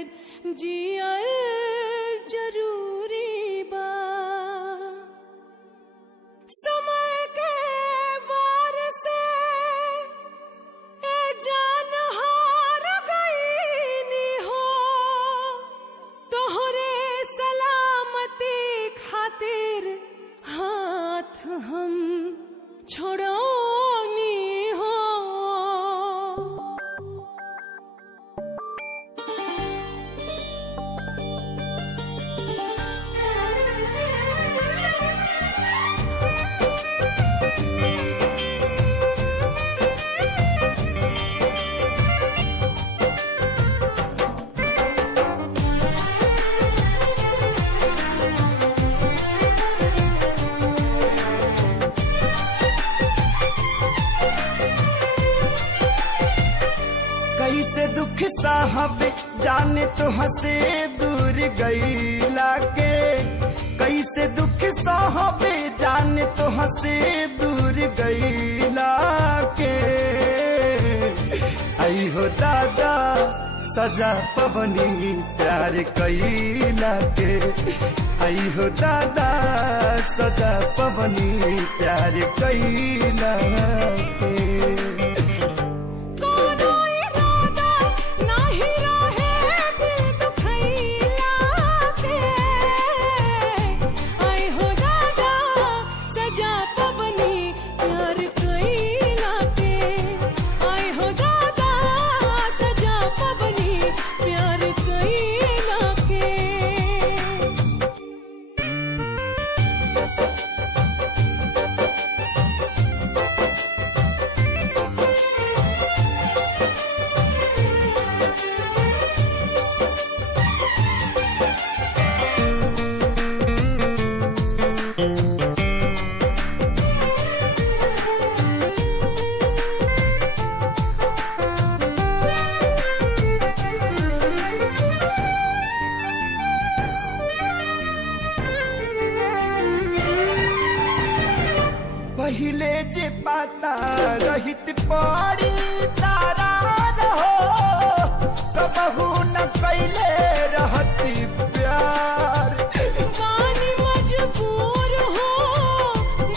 खातिर जियल जरूरी बा। समय के वार से ए जान हार गईनी हो, तोहरे सलामती खातिर हाथ हम छोड़ोनी हो। कैसे दुख साहब जाने तो हंसे दूर गईला के, कैसे दुख साहब जाने तो हंसे दूर गईला के। आई हो दादा सजा पवनी प्यार कईला के, आई हो दादा सजा पवनी प्यार कईला के। पहिले जे पाता रहित पड़ी तारा रहो, कबहू न कैले रहती प्यार। पानी मजबूर हो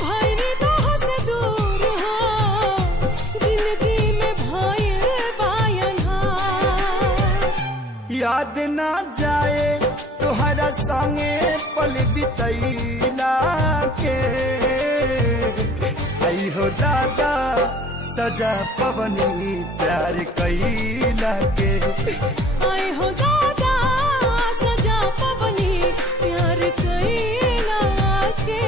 भइल तोह से दूर हो, जिंदगी में भइल बायनहार। याद ना जाए तोहरा संगे पल बितैला के, आई हो दादा सजा पवनी प्यार कईला के। आई हो दादा सजा पवनी प्यार कईला के।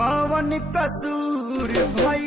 कौन कसूर भई